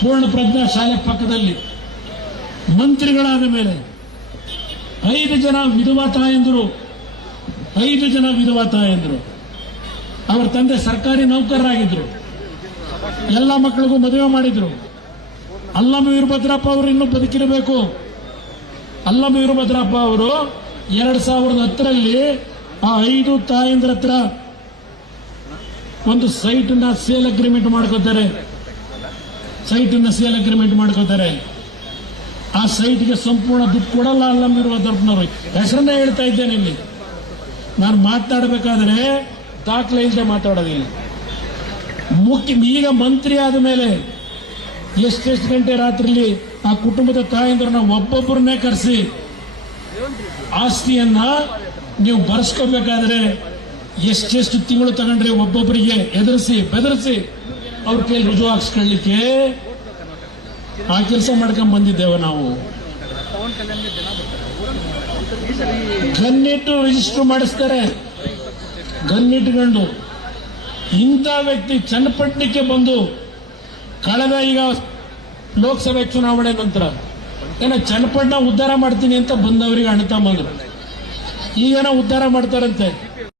ಪೂರ್ಣ ಪ್ರಜ್ಞಾ ಶಾಲೆ ಪಕ್ಕದಲ್ಲಿ ಮಂತ್ರಿಗಳಾದ ಮೇಲೆ ಐದು ಜನ ವಿಧವಾ ತಾಯಂದರು, ಐದು ಜನ ವಿಧವಾ ತಾಯಂದರು. ಅವರ ತಂದೆ ಸರ್ಕಾರಿ ನೌಕರರಾಗಿದ್ದರು ಎಲ್ಲ ಮಕ್ಕಳಿಗೂ ಮದುವೆ ಮಾಡಿದ್ರು. ಅಲ್ಲಮ ವೀರಭದ್ರಪ್ಪ ಅವರು ಇನ್ನೂ ಬದುಕಿರಬೇಕು. ಅಲ್ಲಮ ವೀರಭದ್ರಪ್ಪ ಅವರು ಎರಡ್ ಸಾವಿರದ ಹತ್ತರಲ್ಲಿ ಆ ಐದು ತಾಯಂದ್ರ ಹತ್ರ ಒಂದು ಸೈಟ್ನ ಸೇಲ್ ಅಗ್ರಿಮೆಂಟ್ ಮಾಡ್ಕೋತಾರೆ. ಸೈಟ್ ಇಂದ ಸೇಲ್ ಅಗ್ರಿಮೆಂಟ್ ಮಾಡ್ಕೋತಾರೆ. ಆ ಸೈಟ್ಗೆ ಸಂಪೂರ್ಣ ದುಡ್ಡು ಕೊಡಲ್ಲ ಅಲ್ಲಮ್ಮ ದೊಡ್ಡನವರು ಹೆಸರನ್ನೇ ಹೇಳ್ತಾ ಇದ್ದೇನೆ ಇಲ್ಲಿ. ನಾನು ಮಾತಾಡಬೇಕಾದ್ರೆ ದಾಖಲೆ ಇಲ್ಲದೆ ಮಾತಾಡೋದಿಲ್ಲ. ಮುಖ್ಯ ಈಗ ಮಂತ್ರಿ ಆದ ಮೇಲೆ ಎಷ್ಟೆಷ್ಟು ಗಂಟೆ ರಾತ್ರಿಲಿ ಆ ಕುಟುಂಬದ ತಾಯಂದ್ರನ್ನ ಒಬ್ಬೊಬ್ಬರನ್ನೇ ಕರೆಸಿ ಆಸ್ತಿಯನ್ನ ನೀವು ಬರ್ಸ್ಕೋಬೇಕಾದ್ರೆ ಎಷ್ಟೆಷ್ಟು ತಿಂಗಳು ತಗೊಂಡ್ರೆ ಒಬ್ಬೊಬ್ಬರಿಗೆ ಎದುರಿಸಿ ಬೆದರಿಸಿ ಅವ್ರ ಕೈಲಿ ರುಜು ಹಾಕ್ಸ್ಕೊಳ್ಳಿಕ್ಕೆ ಆ ಕೆಲಸ ಮಾಡ್ಕೊಂಡ್ ಬಂದಿದ್ದೇವೆ ನಾವು. ಗನ್ನಿಟ್ಟು ರಿಜಿಸ್ಟರ್ ಮಾಡಿಸ್ತಾರೆ. ಗನ್ನಿಟ್ಕೊಂಡು ಇಂಥ ವ್ಯಕ್ತಿ ಚನ್ನಪಟ್ಟಣಕ್ಕೆ ಬಂದು ಕಳೆದ ಈಗ ಲೋಕಸಭೆ ಚುನಾವಣೆ ನಂತರ ಏನೋ ಚನ್ನಪಟ್ಟಣ ಉದ್ಧಾರ ಮಾಡ್ತೀನಿ ಅಂತ ಬಂದವರಿಗೆ ಅಣ್ಣ ಬಂದ್ರು ಈಗ ಉದ್ಧಾರ ಮಾಡ್ತಾರಂತೆ?